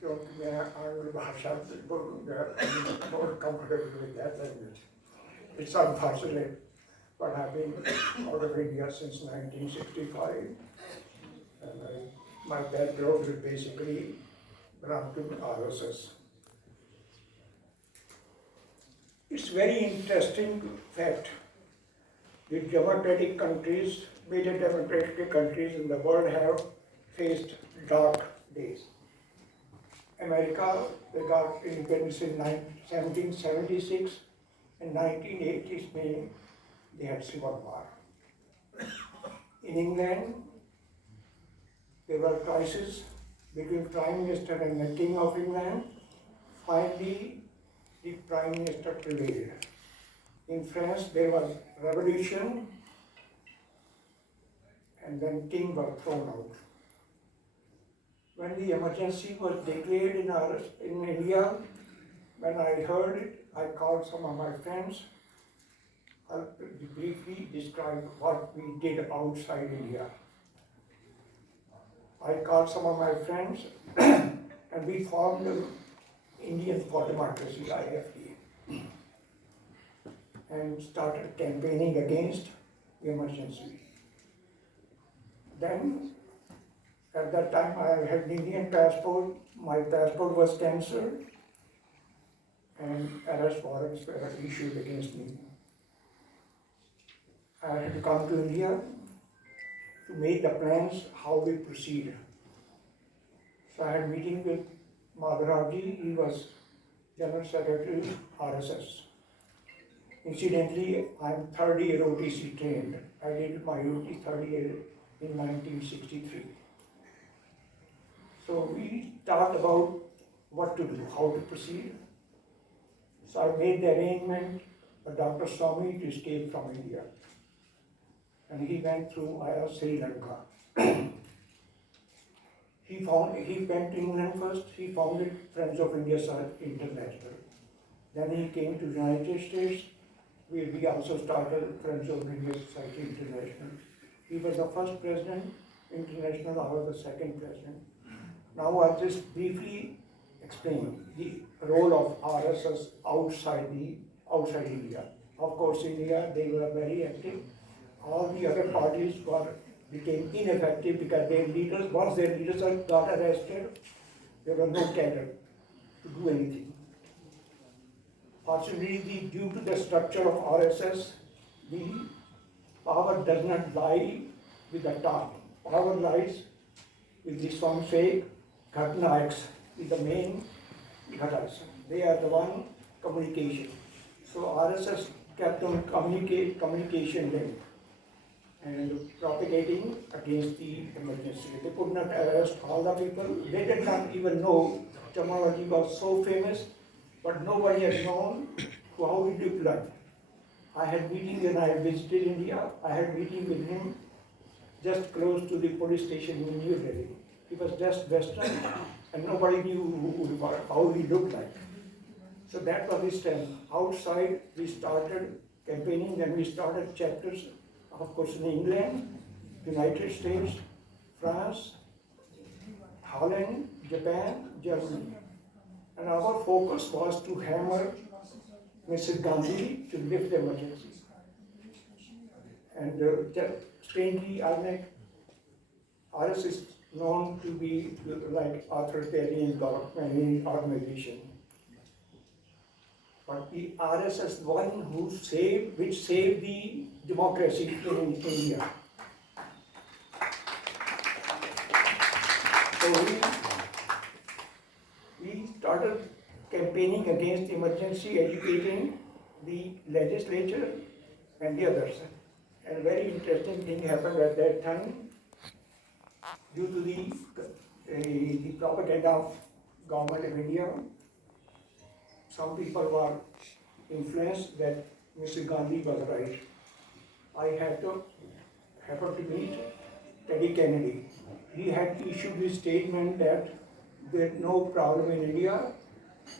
क्योंकि मैं आंग्ल भाषा बोलूँगा, I'm more comfortable with that language. It's unfortunate, but I've been out of India since 1965, and my background is basically belong to RSS. It's very interesting fact that democratic countries, major democratic countries in the world have faced dark days. America, they got independence in 1776, and 1980s they had civil war. In England, there were crises between Prime Minister and the King of England. Finally, the Prime Minister prevailed. In France, there was revolution, and then King was thrown out. When the emergency was declared in India, when I heard it, I called some of my friends. I'll briefly describe what we did outside India. I called some of my friends and we formed the Indian for Democracy, IFD, and started campaigning against the emergency. Then, at that time, I had an Indian passport. My passport was cancelled, and arrest warrants were issued against me. I had to come to India to make the plans how we proceed. So I had a meeting with Madharavji. He was General Secretary RSS. Incidentally, I'm third year OTC trained. I did my OT third year in 1963. So we talked about what to do, how to proceed. So I made the arrangement for Dr. Swami to escape from India. And he went through Sri Lanka. He went to England first. He founded Friends of India International. Then he came to United States, where we also started Friends of India Society International. He was the first president, international, I was the second president. Now I'll just briefly explain the role of RSS outside India. Of course, India, they were very active. All the other parties became ineffective because their leaders, once their leaders got arrested, there was no cadre to do anything. Fortunately, due to the structure of RSS, the power does not lie with the top. Power lies with this one fake Ghatnayaks, with the main Ghatas. They are the one communication. So RSS kept on communication link and propagating against the emergency. They could not arrest all the people. They did not even know Chamaji was so famous, but nobody had known how he looked like. I had meeting when I visited India. I had meeting with him just close to the police station in New Delhi. He was just Western, and nobody knew how he looked like. So that was his time. Outside, we started campaigning, then we started chapters, of course, in England, United States, France, Holland, Japan, Germany. And our focus was to hammer Mrs. Gandhi to lift the emergency. And strangely, RS is known to be like authoritarian government organization. But the RSS is one which saved the democracy in India. So we started campaigning against emergency, educating the legislature and the others. And a very interesting thing happened at that time. Due to the propaganda of government of India, some people were influenced that Mr. Gandhi was right. I happened to meet Teddy Kennedy. He had issued his statement that there's no problem in India.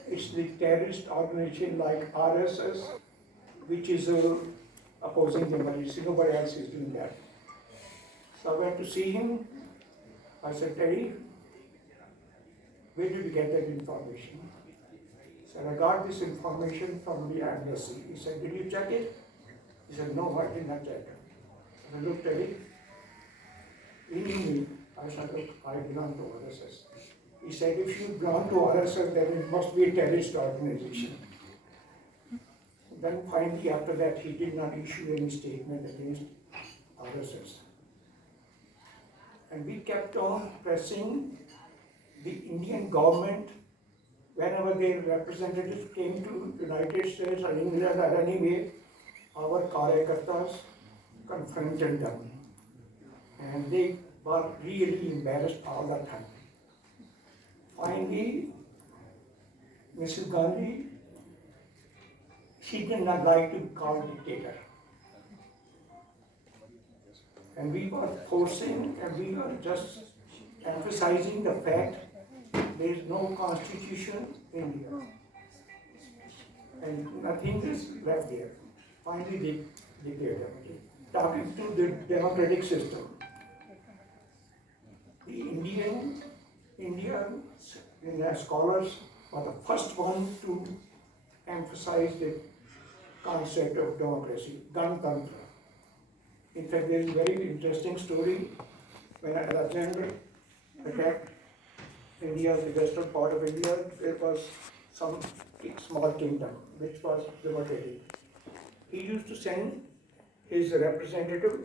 It's the terrorist organization like RSS which is opposing the emergency. Nobody else is doing that. So I went to see him. I said, Teddy, Where did you get that information? He said, I got this information from the embassy. He said, did you check it? He said, no, I did not check it. I looked at it. He knew me. I said, look, I belong to RSS. He said, if you belong to RSS, then it must be a terrorist organization. Then finally, after that, he did not issue any statement against RSS. And we kept on pressing the Indian government whenever their representatives came to United States or England or anyway, our Karyakartas confronted them. And they were really embarrassed all the time. Finally, Mrs. Gandhi, she did not like to be called dictator. And we were forcing and we were just emphasizing the fact there is no constitution in India. And nothing is left there. Finally, they declared it. Talking to the democratic system. The Indian scholars were the first one to emphasize the concept of democracy, Ganatantra. In fact, there is a very interesting story when Alexander attacked India, the western part of India, there was some small kingdom which was democratic. He used to send his representative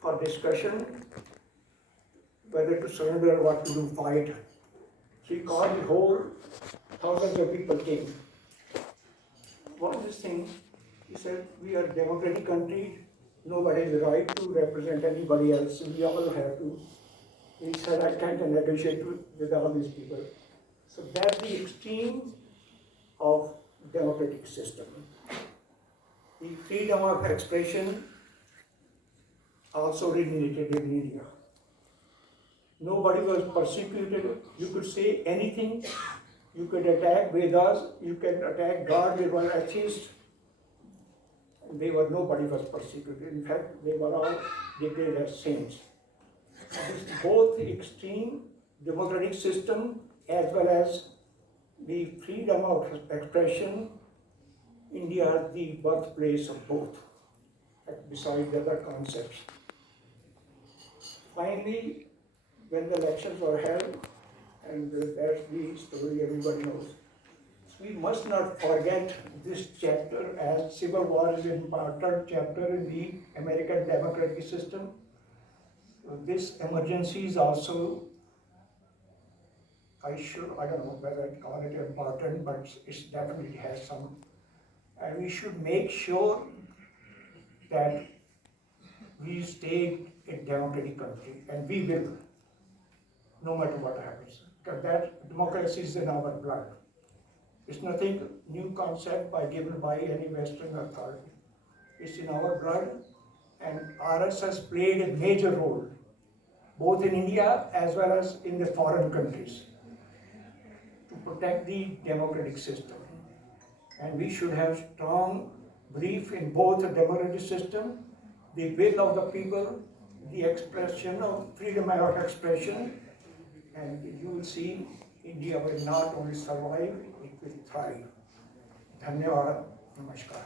for discussion whether to surrender or what to do, fight. So he called the whole thousands of people came. What is this thing? He said, we are a democratic country, nobody has the right to represent anybody else, we all have to. He said, I can't negotiate with all these people. So that's the extreme of democratic system. The freedom of expression also originated in India. Nobody was persecuted. You could say anything. You could attack Vedas. You can attack God. They were atheists. Nobody was persecuted. In fact, they were all declared as saints. This both extreme democratic system as well as the freedom of expression. India is the birthplace of both, besides the other concepts. Finally, when the elections were held, and that's the story everybody knows, we must not forget this chapter, as civil war is an important chapter in the American democratic system. This emergency is also, I don't know whether I call it important, but it definitely has some. And we should make sure that we stay a democratic country, and we will, no matter what happens. Because that democracy is in our blood. It's nothing new concept given by any Western authority. It's in our blood, and RSS played a major role, both in India as well as in the foreign countries, to protect the democratic system. And we should have strong belief in both the democratic system, the will of the people, the expression of freedom of expression, and you will see India will not only survive, it will thrive. Dhanyawad. Namaskar.